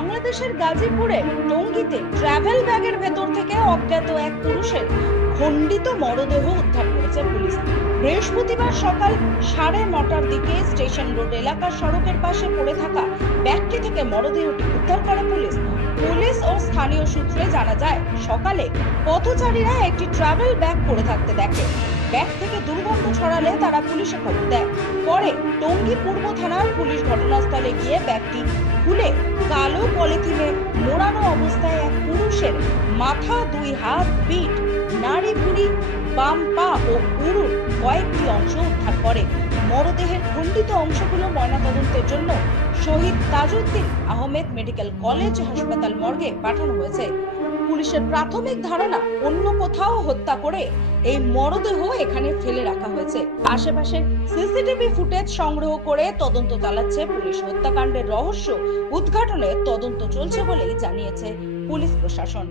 বাংলাদেশের গাজীপুরে টঙ্গীতে ট্রাভেল ব্যাগের ভেতর থেকে অজ্ঞাত এক পুরুষের খণ্ডিত মরদেহ উদ্ধার করেছে পুলিশ। বৃহস্পতিবার সকাল 9:30টার দিকে স্টেশন রোড এলাকার সড়কের পাশে পড়ে থাকা ব্যাগটি থেকে মরদেহটি উদ্ধার করে পুলিশ। পুলিশ ও স্থানীয় সূত্রে জানা যায়, সকালে পথচারীরা একটি ট্রাভেল ব্যাগ পড়ে থাকতে দেখে। ব্যাগ থেকে দুর্গন্ধ ছড়ালে তারা পুলিশে খবর দেয়। পরে টঙ্গী পূর্ব থানার পুলিশ ঘটনাস্থলে গিয়ে ব্যাগটি খুলে কালো পলিথিনে মোড়ানো অবস্থায় এক পুরুষের মাথা, 2 হাত, পিঠ, নাড়ি ভুঁড়ি, বাম পা ও উরুর কয়েকটি অংশ উদ্ধার করে। মরদেহের খণ্ডিত অংশগুলো ময়নাতদন্তের জন্য শহীদ তাজউদ্দিন আহমেদ মেডিকেল কলেজ হাসপাতাল মর্গে পাঠানো হয়েছে। পুলিশের প্রাথমিক ধারণা, অন্য কোথাও হত্যা করে এই মরদেহ এখানে ফেলে রাখা হয়েছে। আশেপাশের সিসিটিভি ফুটেজ সংগ্রহ করে তদন্ত চালাচ্ছে পুলিশ। হত্যাকাণ্ডের রহস্য উদ্ঘাটনে তদন্ত চলছে বলেই জানিয়েছে পুলিশ প্রশাসন।